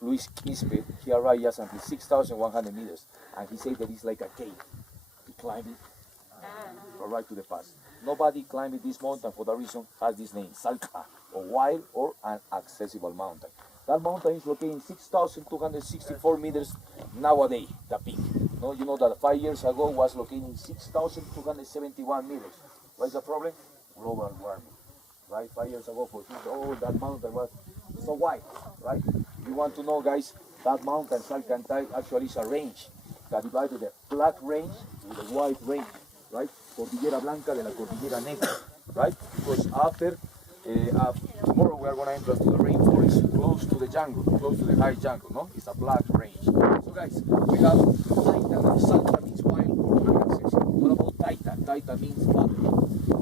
Luis Quispe, he arrived just until 6,100 meters, and he said that it's like a cave. He climbed it right to the pass. Nobody climbed this mountain for that reason has this name, Salka, or wild or an accessible mountain. That mountain is located 6,264 meters nowadays, the peak. No, you know that 5 years ago was located 6,271 meters. What is the problem? Global warming. Right? 5 years ago, for sure, that mountain was so wide, right? If you want to know, guys, that mountain, Salkantay, actually is a range that divided the flat range with the wide range, right? Cordillera Blanca de la Cordillera Negra, right? Because after, tomorrow we are going to enter to the rainforest, close to the jungle, close to the high jungle, no? It's a flat range. So guys, we have Taita. Salta means wild or inaccessible. What about Taita? Taita means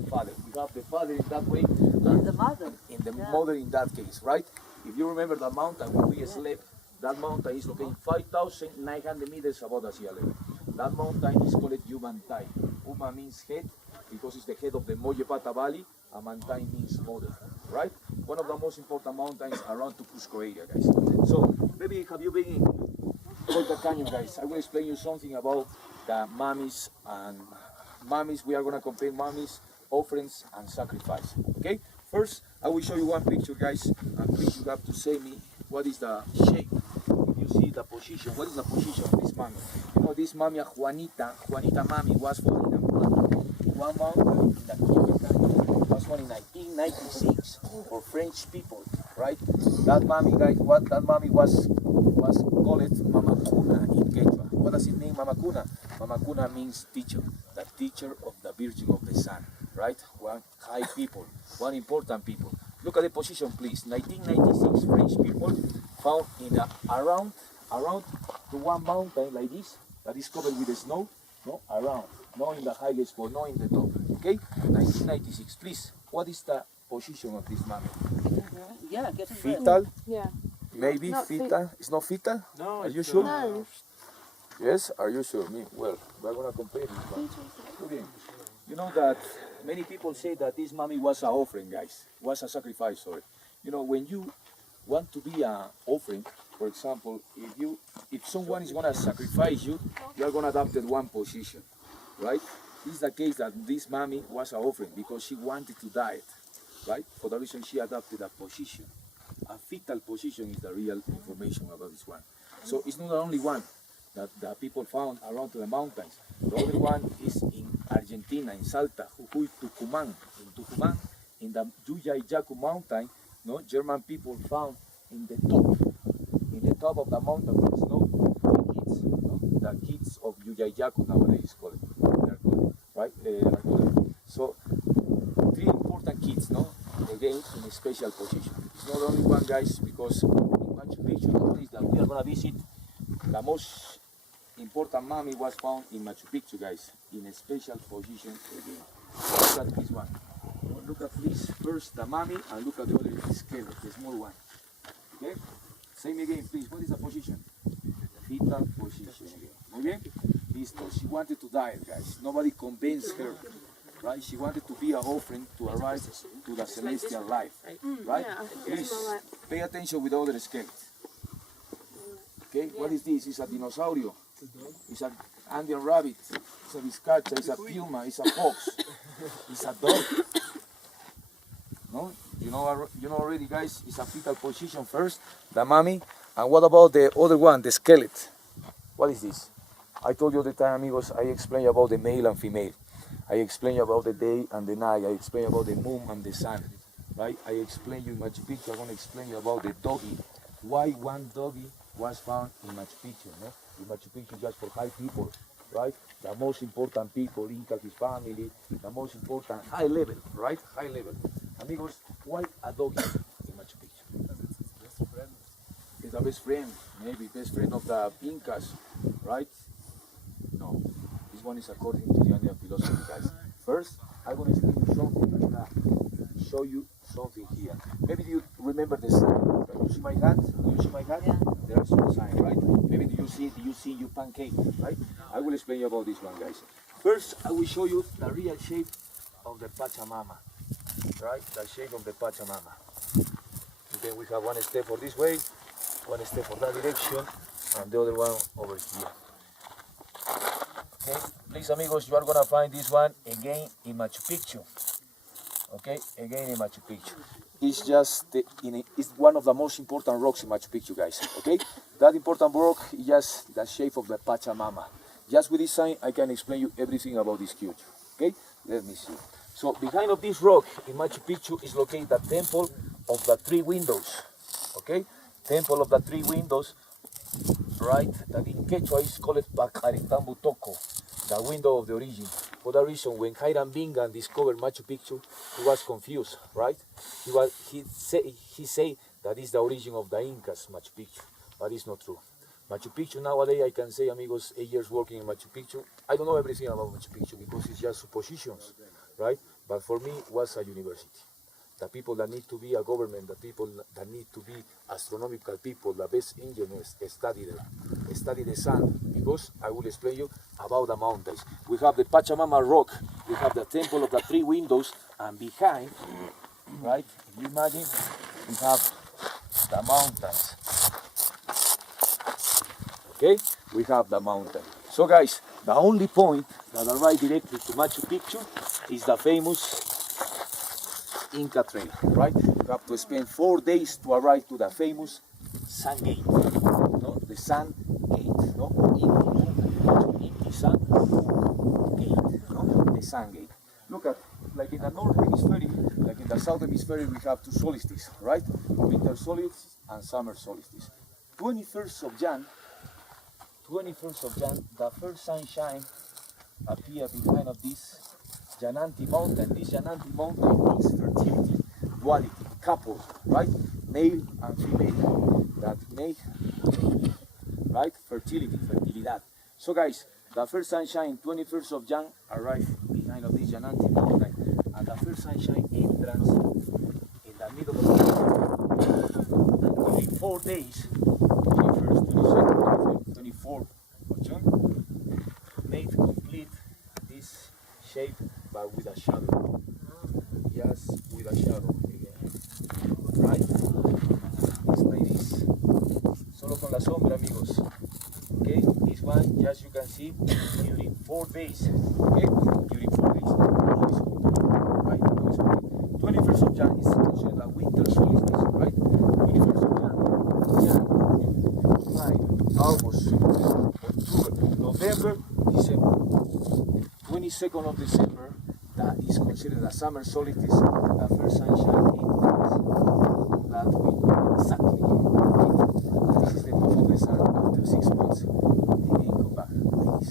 father. We have the father in that way. And the mother. In the mother in that case, right? If you remember the mountain where we slept, that mountain is located 5,900 meters above the sea level. That mountain is called Umantay. Uma means head, because it's the head of the Moyepata Valley. Amantay means mother, right? One of the most important mountains around to Cusco area, guys. So, maybe have you been in Colca Canyon, guys? I will explain you something about the mummies and mummies. We are going to compare mummies, offerings, and sacrifice, okay? First, I will show you one picture, guys, and please you have to say me what is the shape. If you see the position, what is the position of this mummy? You know, this mummy, Juanita mummy was found in one mountain in the Colca Canyon. Was found in 1996 for French people, right? That mummy, guys, what that mummy was called Mama Cuna in Quechua. What does it mean, Mama Cuna? Mama Cuna means teacher, the teacher of the Virgin of the Sun, right? One high people, one important people. Look at the position, please. 1996 French people found in around to one mountain like this that is covered with the snow, no, around, not in the highest spot, not in the top. Okay, 1996. Please, what is the position of this mummy? Yeah, get it Fetal? Yeah. Maybe Not fetal? It's not fetal? No, Are you sure? No. Yes, are you sure? Me? Well, we're gonna compare this one. Okay. You know that many people say that this mummy was an offering, guys. Was a sacrifice, sorry. You know, when you want to be an offering, for example, if someone is gonna sacrifice you, you are gonna adopt one position, right? This is the case that this mummy was an offering because she wanted to die, right? For the reason she adopted a position. A fetal position is the real information about this one. So it's not the only one that the people found around the mountains. The other one is in Argentina, in Salta, Jujuy, Tucumán. In Tucumán, in the Yuyayacu mountain, no, German people found in the top of the mountain with snow, the kids, no, the kids of Yuyayacu nowadays called, right? So, three important kids, no, again in a special position. It's not only one, guys, because in Machu Picchu, the place that we are gonna visit, the most important mummy was found in Machu Picchu, guys, in a special position again. Look at this one. Look at this first, the mummy, and look at the other skeleton, the small one. Okay? Same again, please. What is the position? Fetal position again. Muy bien? Listo. She wanted to die, guys. Nobody convinced her. Right? She wanted to be an offering to arrive to the celestial life. Right? Please pay attention with the other skeletons. Okay? What is this? It's a dinosaur. It's an Andean rabbit. It's a vizcacha. It's a puma. It's a fox. It's a dog. No? You know already, guys. It's a fetal position first. The mummy. And what about the other one? The skeleton. What is this? I told you the time, amigos. I explained about the male and female. I explained about the day and the night. I explained about the moon and the sun. Right? I explained you in Machu Picchu. I'm going to explain you about the doggy. Why one doggy was found in Machu Picchu. No? In Machu Picchu just for high people. Right? The most important people, Inca, his family, the most important, high level, right? High level. Amigos, why a doggy in Machu Picchu? It's the best friend, maybe best friend of the Incas, right? No, this one is according to the Andean philosophy, guys. First, I'm going to explain you something. I'm going to show you something here. Maybe you remember the sign. Do you see my hat? Do you see my hat? Yeah. There are some signs, right? Maybe do you see your pancake, right? I will explain you about this one, guys. First, I will show you the real shape of the Pachamama, right? The shape of the Pachamama. Then we have one step for this way, one step for that direction, and the other one over here. Okay, please amigos, you are gonna find this one again in Machu Picchu. Okay, again in Machu Picchu. It's just it's one of the most important rocks in Machu Picchu, guys. Okay, that important rock is just the shape of the Pachamama. Just with this sign, I can explain you everything about this cube. Okay, let me see. So behind of this rock in Machu Picchu is located the temple of the three windows. Okay, temple of the three windows, right? That in Quechua is called Pacaritambu Toko, the window of the origin. For that reason, when Hiram Bingham discovered Machu Picchu, he was confused, right? He said that is the origin of the Incas, Machu Picchu, but it's not true. Machu Picchu nowadays, I can say, amigos, 8 years working in Machu Picchu. I don't know everything about Machu Picchu because it's just suppositions, right? But for me, it was a university. The people that need to be a government, the people that need to be astronomical people, the best engineers, study there, study the sun, because I will explain you about the mountains. We have the Pachamama rock, we have the temple of the three windows, and behind, right, if you imagine, we have the mountains. Okay, we have the mountain. So guys, the only point that arrives directly to Machu Picchu is the famous Inca trail, right? You have to spend 4 days to arrive to the famous Sun Gate, no? The Sun Gate, no? Inti Sun Gate, no? The Sun Gate. Look at, like in the North Hemisphere, like in the South Hemisphere, we have two solstices, right? Winter solstice and summer solstice. 21st of Jan, the first sunshine appear behind of this Jananti mountain. This Jananti mountain is fertility, duality, couple, right? Male and female. That make, right? Fertility, fertilidad. So guys, the first sunshine, 21st of Jan, arrive behind of this Jananti mountain. And the first sunshine entrance in the middle of the month. Only 4 days, 21st, 22nd, 23rd, 24th of June, made complete this shape, but with a shadow. Yes, with a shadow again. Right? It's like this. Solo con la sombra, amigos. Okay? This one, just you can see, during 4 days. Okay? During 4 days. Right? 21st of Jan is considered a winter solstice, right? 21st of Jan, July, August, October, November, December. 22nd of December, that is considered a summer solstice, the first sunshine in that window, exactly. This is the move of the sun after 6 months. Again, come back like this.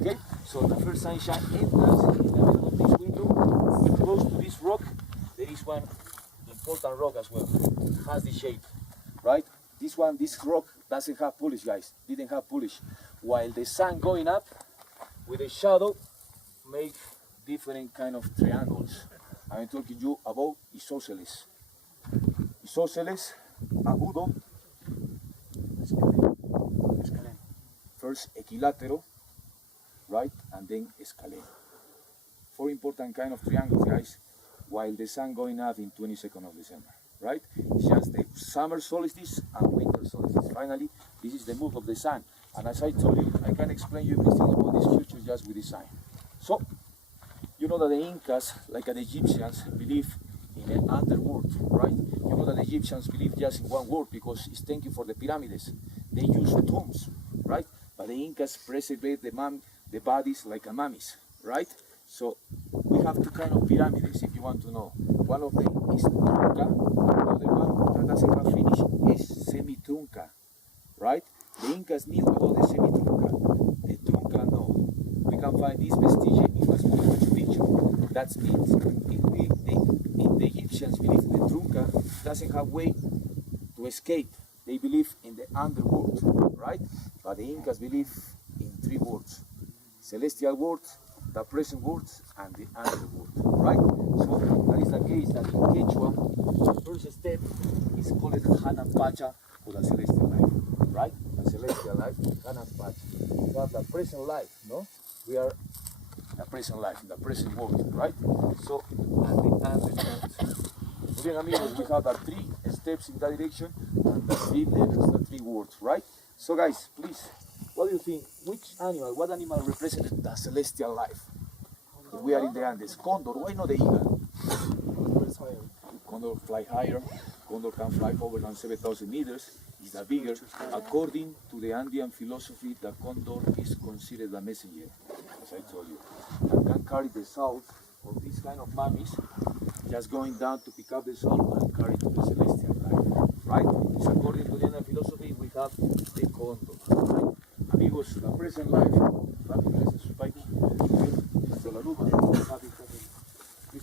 Okay, so the first sunshine enters in the middle of this window, close to this rock. There is one important rock as well, has the shape, right? This one, this rock doesn't have polish, guys, didn't have polish. While the sun going up with a shadow, make different kind of triangles. I'm talking you about isosceles. Isosceles, agudo, first equilatero, right, and then escaleno. 4 important kind of triangles, guys, while the sun going up in 22nd of December, right? It's just the summer solstice and winter solstice. Finally, this is the move of the sun. And as I told you, I can explain you everything about this future just with this sign. So, you know that the Incas, like the Egyptians, believe in an underworld, right? You know that the Egyptians believe just in one word because it's thank you for the pyramids. They use tombs, right? But the Incas preserve the bodies like mummies, right? So we have two kind of pyramids if you want to know. One of them is trunca, the other one that doesn't have finish is semi-trunca, right? The Incas knew about the semi-trunca. The trunca, no. We can find this vestige in Machu Picchu. That means if the Egyptians believe the trunca doesn't have way to escape. They believe in the underworld, right? But the Incas believe in 3 worlds: celestial world, the present world, and the underworld, right? So that is the case that in Quechua, the first step is called Hanan Pacha, or the celestial life, right? The celestial life, Hanan Pacha. We have the present life, no? We are the present life, the present world, right? So, and the underworld. Bien amigos, we have the 3 steps steps in that direction, and the 3 letters, the 3 words, right? So guys, please, what do you think? What animal represents the celestial life? If we are in the Andes. Condor, why not the eagle? Condor fly higher. Condor can fly over than 7,000 meters. Is the bigger. According to the Andean philosophy, the condor is considered a messenger, as I told you, and can carry the salt of these kind of mummies, just going down to pick up the salt and carry to the celestial life, right? It's according to the Andean philosophy, we have the condor, right? Amigos, the present life,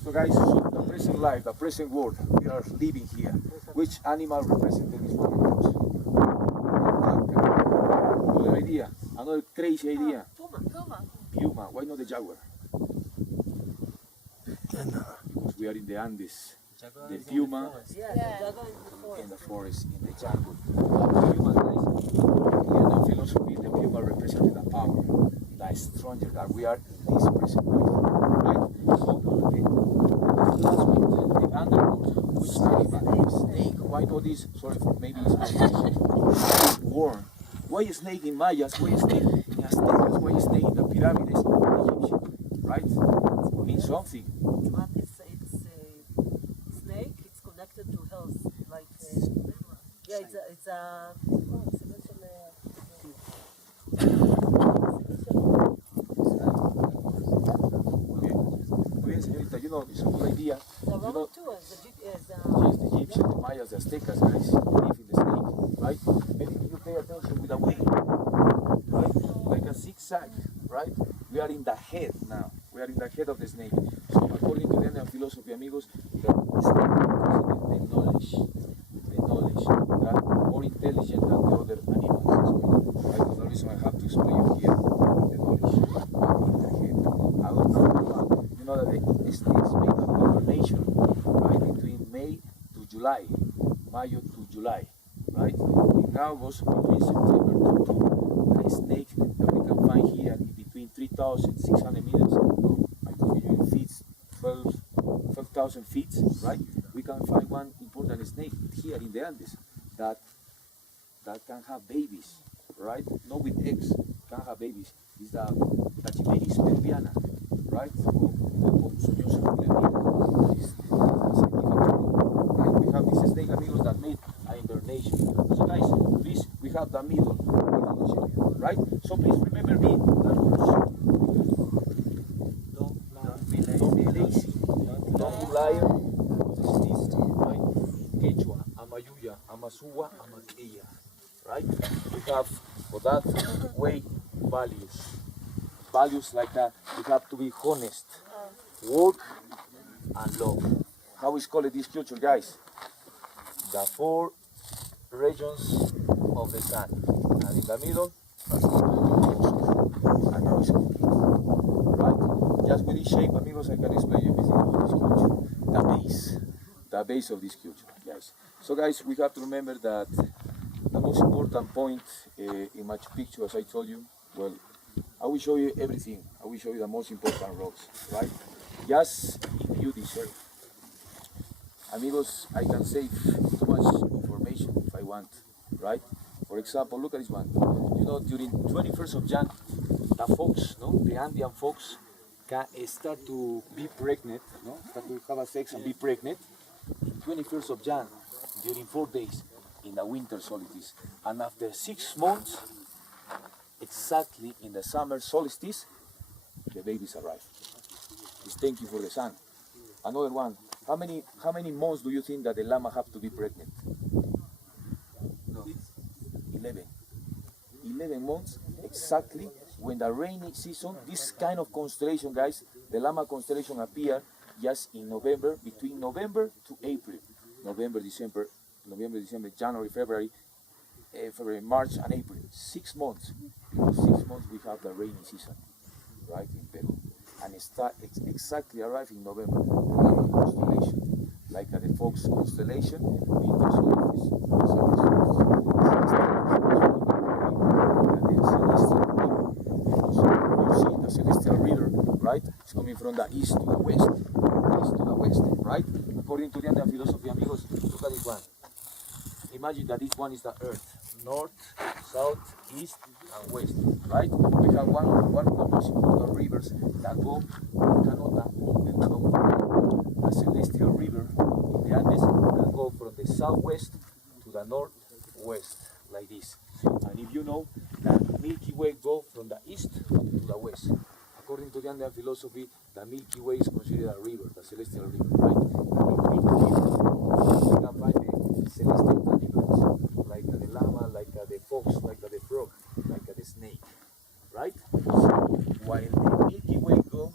so guys, so the present life, the present world, we are living here. Which animal represents this world? Another idea, another crazy idea. Puma, why not the jaguar? Because we are in the Andes. The puma in the forest, in the jungle. Puma, guys, in the philosophy, the puma represented the power, the stronger that we are in this present life, right? So, the underworld, which animal? Snake. Why not this? Sorry for maybe it's worm. Why is snake in Mayas? Why is snake in Aztecas? Why is snake in the pyramids? Egyptian, right? It means something. It's snake. It's connected to health. Like yeah, it's a. Señorita, you know, it's a good idea. The You know, too, yes, the Egyptian, the Mayas, the Aztecas, guys, believe in the snake, right? Maybe you pay attention with the wing, right? Like a zigzag, right? We are in the head now. We are in the head of the snake. So according to the Indian philosophy, amigos, the snake represents the knowledge, that more intelligent than the other animals as well. Right? For the reason I have to explain you here, the knowledge in the head. I will know, you know that the snakes make a hibernation, right, between May to July, Mayo to July, right? In August, between September to October, the snake that we can find here is between 3,600 meters, I told you in feet, 12,000 feet, right? We can find one important snake here in the Andes that can have babies, right? Not with eggs, can have babies. It's the Tachymeris pelviana, right? Right? We have this snake, amigos, that made an hibernation. So guys, please, we have the middle, right? So please remember me. Don't be lazy. Don't be liar. Right? Quechua, Amayuya, Amasuwa, Amakeya. Right? We have for that way values. Values like that. We have to be honest, work and love. How is called this culture, guys? The 4 regions of the sun. And in the middle, and now it's complete. Right? Just with this shape, amigos, I can explain everything about this culture. The base of this culture, guys. So guys, we have to remember that the most important point in Machu Picchu, as I told you, well, I will show you everything. I will show you the most important rocks, right? Just if you deserve. Amigos, I can save too much information if I want, right? For example, look at this one. You know, during 21st of Jan, the folks, no, the Andean folks, can start to be pregnant, no, start to have a sex and be pregnant. 21st of Jan, during 4 days in the winter solstice, and after 6 months, exactly in the summer solstice, the babies arrive. It's thank you for the sun. Another one. How many months do you think that the llama have to be pregnant? No. 11. 11 months exactly when the rainy season, this kind of constellation, guys, the llama constellation appear just in November, between November to April. November, December, January, February, March and April. 6 months. Because 6 months we have the rainy season, right, in Peru. And it start exactly arrive in November. The Llama constellation, like the Fox constellation, winter solstice, summer solstice. You see the celestial river, right? It's coming from the east to the west, right? According to the Andean philosophy, amigos, look at this one. imagine that this one is the earth, north, south, east, and west, right? We have one of the most important rivers that go, the celestial river in the Andes that go from the southwest to the northwest, like this. And if you know that Milky Way go from the east to the west. According to the Andean philosophy, the Milky Way is considered a river, the celestial river, right? And in Milky Way, you can find the celestial animals, like the llama, like the fox, like the frog, like the snake, right? So, while the Milky Way go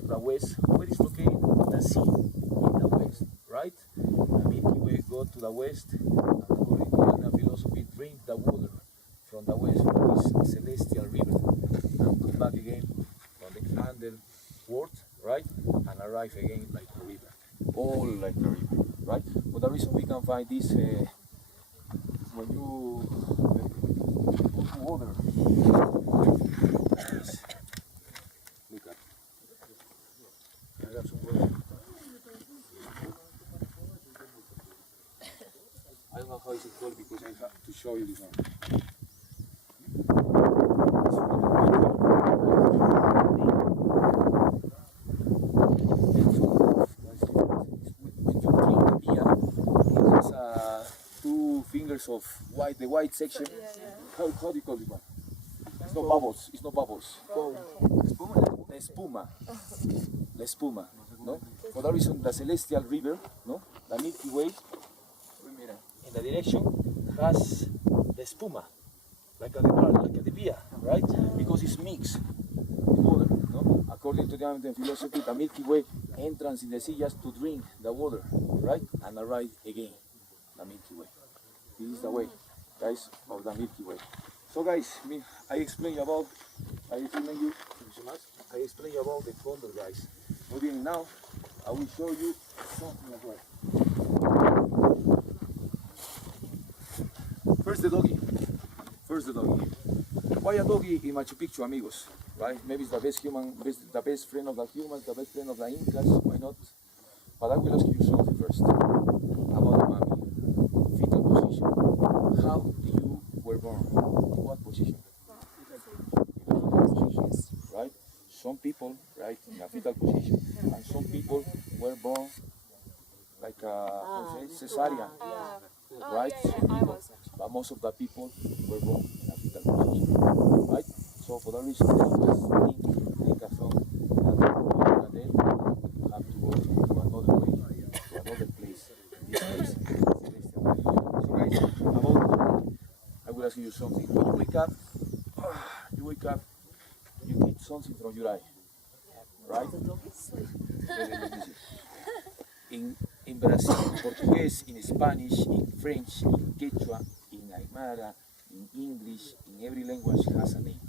to the west, where is located? The sea in the west, right? The Milky Way go to the west, and according to the Andean philosophy, drink the water from the west, from this celestial river, and come back again from the underworld, right? And arrive again like a river, all like a river, right? For the reason we can find this when you go to water, like this. Look at. I have some water. I don't know how it's called because I have to show you this one. Of white, the white section. How do you call it one? It's not bubbles. It's not bubbles. La espuma. La espuma. No. For that reason, the celestial river, no, the Milky Way, in the direction has the espuma, like the beer, right? Because it's mixed with water. No. According to the Andean philosophy, the Milky Way entrance in the sea just to drink the water, right, and arrive again. The Milky Way. This is the way, guys, of the Milky Way. So, guys, I explain you about the condor, guys. Moving now, I will show you something as well. First the doggy. Why a doggy in Machu Picchu, amigos? Right? Maybe it's the best friend of the humans, the best friend of the Incas. Why not? But I will ask you something first about the mummy. Fetal position. How you were born? In what position? Right? Some people, right, in a fetal position, and some people were born like a cesarean, right? Some people, but most of the people were born in a fetal position, right? So for that reason, they just think a song that they have to go to another way, to another place. This place. So guys, I will ask you something. When you wake up, you get something from your eye, right? In Brazil, in Portuguese, in Spanish, in French, in Quechua, in Aymara, in English, in every language has a name.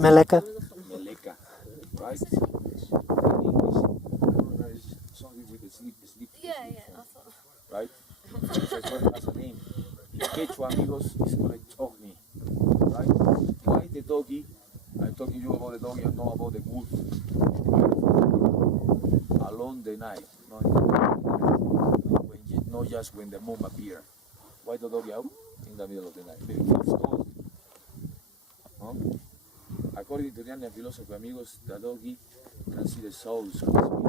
Meleca. Meleca, right? In English, something with the sleep. Yeah, I thought. Right? French has a name. In Quechua, amigos, is called chogni, right? Why the doggy? I'm talking you about the doggy and not about the wolf. Right? Alone the night, not just when the moon appears. Why the doggy out in the middle of the night? Maybe it's cold. No? According to the Andean philosophy, amigos, the doggy can see the souls and the spirits,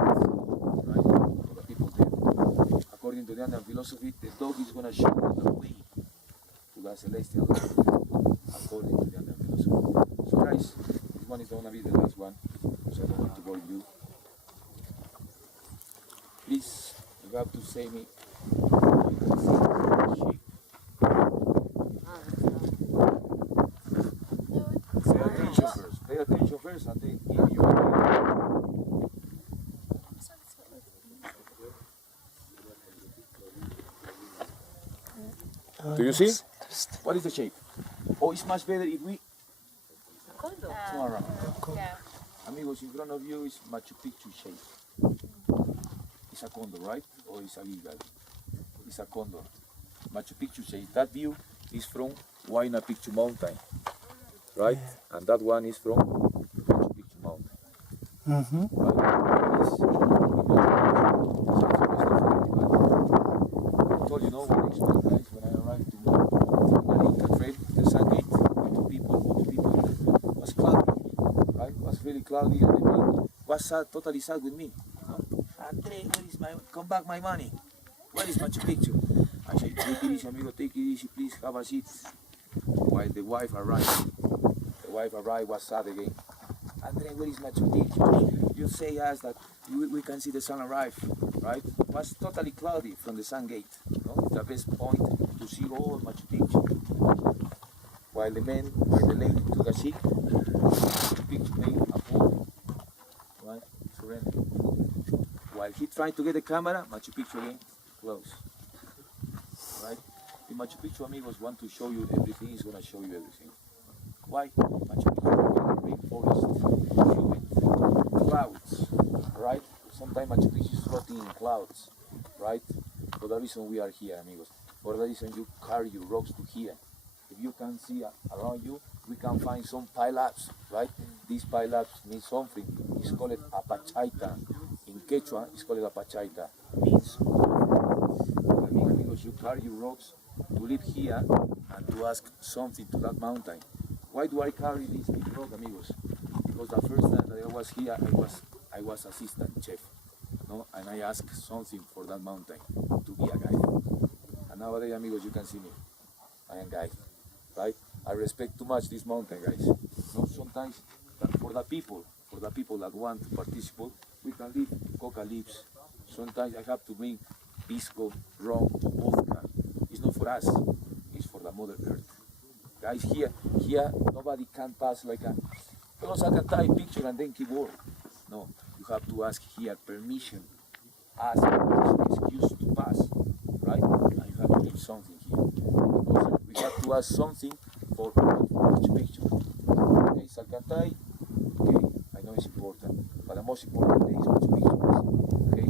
right? Of the people dead. According to the Andean philosophy, the dog is going to show the way to the celestial life, according to the Andean philosophy. So guys, this one is going to be the last one, so I don't want to bore you. Please, you have to say me. Pay attention first and then give you a Do you see? What is the shape? Oh, it's much better if we condo. Turn around. Yeah. Amigos, in front of you is Machu Picchu shape. It's a condor, right? Or it's a eagle? It's a condor. Machu Picchu shape. That view is from Huayna Picchu Mountain, right? And that one is from Machu Picchu Mountain. Mm-hmm. Right? I told you, no, when I explained, guys, when I arrived to the Inca trail, the sun gate, with people, was cloudy, right? Was really cloudy, and the man was sad, totally sad with me. Andre, where is my, come back my money? Where is Machu Picchu? I said, take it easy, amigo, take it easy, please have a seat. While the wife arrived, was sad again. Andre, where is Machu Picchu? You say us that we can see the sun arrive, right? It was totally cloudy from the sun gate. No? It's the best point to see all Machu Picchu. While the lady took a seat, Machu Picchu made a pole, right? Surrender. While he tried to get the camera, Machu Picchu again close. Right? The Machu Picchu amigos want to show you everything, he's gonna show you everything. Why? Machu Picchu rainforest, humid, clouds, right? Sometimes Machu Picchu is floating in clouds, right? For the reason we are here, amigos. For the reason you carry your rocks to here. If you can see around you, we can find some pile-ups, right? These pile-ups mean something. It's called apachaita. In Quechua, it's called apachaita. Means, amigos, you carry your rocks to live here and to ask something to that mountain. Why do I carry this big rock, amigos? Because the first time that I was here, I was assistant chef, no? And I asked something for that mountain to be a guide. And nowadays, amigos, you can see me. I am guide, right? I respect too much this mountain, guys. No, sometimes for the people that want to participate, we can leave coca leaves. Sometimes I have to bring pisco, rum, vodka. It's not for us, it's for the Mother Earth. Guys, here, nobody can pass like a Salkantay picture and then keep walking. No, you have to ask here permission, ask excuse to pass, right? And you have to leave something here. Because we have to ask something for each picture. Okay, Salkantay, okay, I know it's important, but the most important thing is Machu Picchu. Okay.